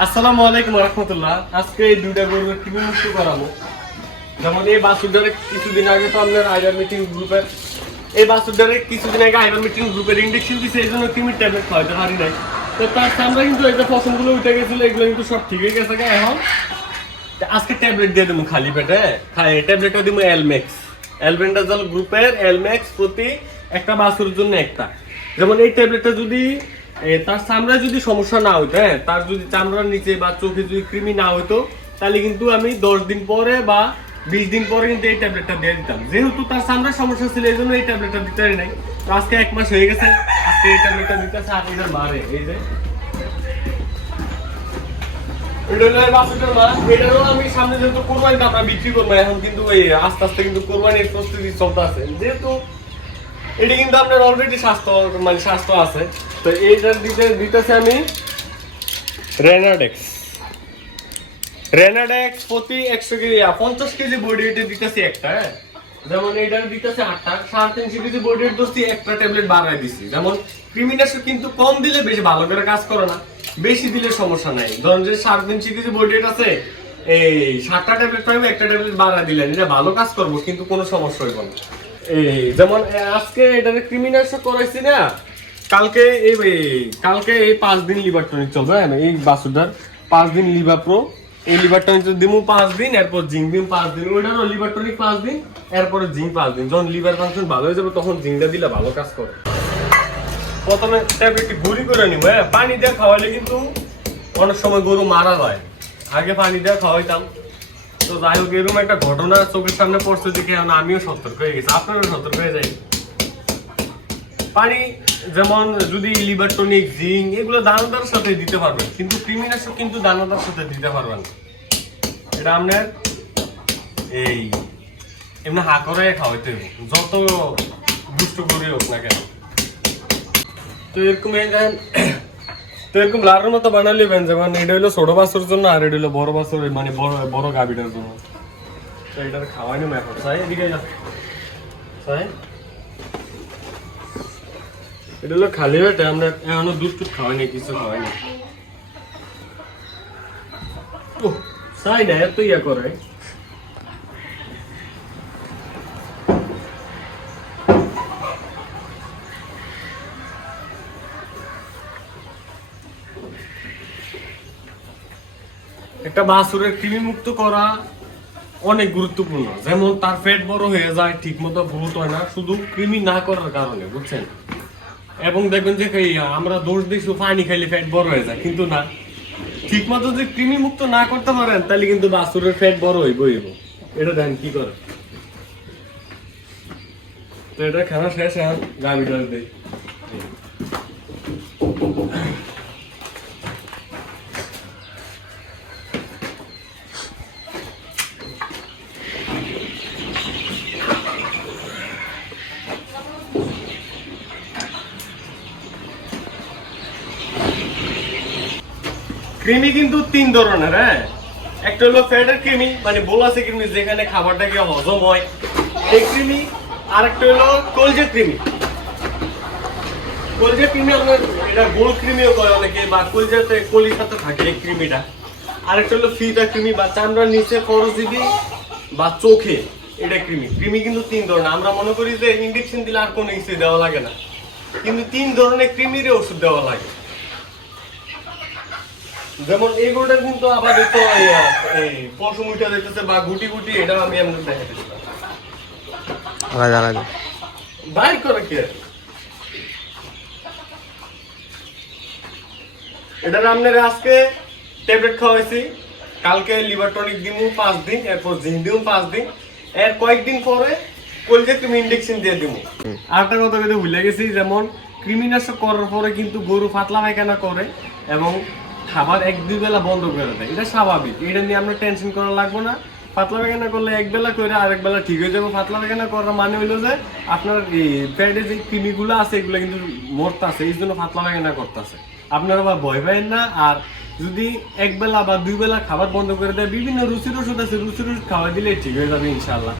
আসসালামু আলাইকুম রহমতুল্লাহ। আজকে এই দুইটা গরুর টিভি মুক্ত করাবো? যেমন এই বাসুদারে কিছুদিন আগে তো আপনার আইবার মিটিং গ্রুপের এই বাসুদারে কিছুদিন আগে আইবার মিটিং গ্রুপের ইন্ডেকশন দিছে, এই জন্য কিমির ট্যাবলেট খাওয়াতে পারি নাই। তো তার সামনে কিন্তু এই যে পছন্দগুলো উঠে গেছিল, এগুলো কিন্তু সব ঠিক হয়ে গেছে এখন। আজকে ট্যাবলেট দিয়ে দেবো খালি পেটে। খাই ট্যাবলেটটা দিব এলমেক্স এলবেন্ডাজল গ্রুপের এলমেক্স প্রতি একটা বাসুর জন্য একটা। যেমন এই ট্যাবলেটটা যদি তার চামড়ায় যদি সমস্যা না হইতো হ্যাঁ তার যদি চামড়ার নিচে বা চোখে যদি কৃমি না হইতো, তাহলে কিন্তু আমি দশ দিন পরে বা বিশ দিন পরে কিন্তু এই ট্যাবলেটটা দিয়ে দিতাম। যেহেতু তার চামড়ার সমস্যা ছিল, এই জন্য এই ট্যাবলেটটা দিতে পারি নাই। আজকে এক মাস হয়ে গেছে, আজকে এই ট্যাবলেটটা দিতেছে আট হাজার বারে এই যে। আমি সামনে যেহেতু কোরবানিটা আমরা বিক্রি করব, এখন কিন্তু আস্তে আস্তে কিন্তু কোরবানির প্রস্তুতি চলতে আছে। যেহেতু এটি কিন্তু আপনার অলরেডি স্বাস্থ্য মানে স্বাস্থ্য আছে। তো এইটার দিতে, দিতেছে আমি রেনাডেক্স রেনাডেক্স প্রতি একশো কেজি পঞ্চাশ কেজি বডি ওয়েটে দিতেছি একটা হ্যাঁ? যেমন এটার দিতেছে আটটা, সাড়ে তিনশো কেজি বডি ওয়েট দোষী একটা ট্যাবলেট বাড়াই দিছি। যেমন ক্রিমিনাশক কিন্তু কম দিলে বেশি ভালো করে কাজ করে না, বেশি দিলে সমস্যা নাই। ধরুন যে সাড়ে তিনশো কেজি বডি আছে, এই সাতটা ট্যাবলেট পাইবে, একটা ট্যাবলেট বাড়াই দিলেন, এটা ভালো কাজ করব, কিন্তু কোনো সমস্যা হইব না। এই যেমন আজকে এটার ক্রিমিনাশক করাইছি না কালকে এই কালকে এই পাঁচ দিন লিভার টনিক চলবে হ্যাঁ, এই বাসুদার পাঁচ দিন লিভার প্রো এই লিভার টনিক দিমু পাঁচ দিন এরপর জিঙ্ক দিম পাঁচ দিন ওইটারও লিভার টনিক পাঁচ দিন এরপরে জিঙ্ক পাঁচ দিন। যখন লিভার ফাংশন ভালো হয়ে যাবে তখন জিঙ্কটা দিলে ভালো কাজ করে। প্রথমে ট্যাবলেটটি গুঁড়ি করে নিব হ্যাঁ পানি দিয়ে খাওয়াইলে কিন্তু অনেক সময় গরু মারা যায়। আগে পানি দিয়ে খাওয়াইতাম। তো যাই হোক, এরকম একটা ঘটনা চোখের সামনে পড়ছে দেখে আমিও সতর্ক হয়ে গেছি। আপনারও সতর্ক হয়ে যাই। পানি যেমন যদি লিভার টনিক জিঙ্ক, এগুলো দানাদার সাথে দিতে পারবেন, কিন্তু কৃমিনাশক কিন্তু দানাদার সাথে দিতে পারবেন। এটা আপনার এই এমনি হা করে খাওয়াইতে হবে, যত দুষ্ট করে হোক না কেন। তো এরকম দেন তো এরকম লাড়ের মতো বানালে নেবেন যেমন এটা হলো ছোট বাছুর জন্য আর এটা হলো বড় বাছুর মানে বড় বড় গাভিটার জন্য। তো এটার খাওয়াই নেব এখন সাই এদিকে যা। সাই। এটা হলো খালি পেটে আমরা এখনও দুধ টুধ খাওয়াই নাই কিছু খাওয়াই ওহ, সাই না এত ইয়া করে। একটা বাছুরের কৃমি মুক্ত করা অনেক গুরুত্বপূর্ণ। যেমন তার পেট বড় হয়ে যায় ঠিক মতো গ্রোথ হয় না, শুধু কৃমি না করার কারণে, বুঝছেন? এবং দেখবেন যে আমরা দোষ দিই শুধু পানি খাইলে ফ্যাট বড় হয়ে যায়, কিন্তু না। ঠিক মতো যদি কৃমি মুক্ত না করতে পারেন, তাহলে কিন্তু বাছুরের ফ্যাট বড় হইব হইব এটা দেন কি করে? তো এটা খানা শেষ এখন গাড়িটা দেই। কৃমি কিন্তু তিন ধরনের হ্যাঁ? একটা হলো ফ্যাটের ক্রিমি মানে বোলাসে ক্রিমি যেখানে খাবারটা খাবারটাকে হজম হয়। এই ক্রিমি আর একটা হলো কলজে ক্রিমি কলজে ক্রিমি এটা গোল ক্রিমিও কয় অনেকে, বা কলজাতে কলির সাথে থাকে এই কৃমিটা আরেকটা হলো ফিতা ক্রিমি বা চামড়ার নিচে পরজীবী বা চোখে এটা ক্রিমি ক্রিমি কিন্তু তিন ধরনের। আমরা মনে করি যে ইঞ্জেকশন দিলে আর কোনো কিছু দেওয়া লাগে না। কিন্তু তিন ধরনের কৃমির ওষুধ দেওয়া লাগে। যেমন এই গরুটা কিন্তু আবার তো এই, পশম উঠে যেতেছে বা গুটি গুটি এটা আমি এমন দেখাতেছি আলাদা আলাদা। বাইর করে কি? আর? এটা আপনার আজকে ট্যাবলেট খাওয়াইছি। কালকে লিভার টনিক দিমু পাঁচ দিন এরপর জিন দিমু পাঁচ দিন। এর কয়েকদিন পরে কলজে তুমি ইন্ডেকশন দিয়ে দিমু। আরেকটা কথা কিন্তু ভুলে গেছি যেমন কৃমিনাশক করার পরে কিন্তু গরু পাতলা পায়খানা করে এবং খাবার এক দুই বেলা বন্ধ করে দেয়, এটা স্বাভাবিক। এটা নিয়ে আমরা টেনশন করা লাগবে না। পাতলা পায়খানা করলে এক বেলা করে, আরেক বেলা ঠিক হয়ে যাবে। পাতলা পায়খানা করার মানে হইল যে, আপনার এই পেটে যে কৃমিগুলো আছে, এগুলো কিন্তু মরতাছে, এই জন্য পাতলা পায়খানা করতেছে। আপনারা বা ভয় পাবেন না, আর যদি এক বেলা বা দুই বেলা খাবার বন্ধ করে দেয়, বিভিন্ন রুচির ওষুধ আছে, রুচির ওষুধ খাওয়া দিলে ঠিক হয়ে যাবে ইনশাল্লাহ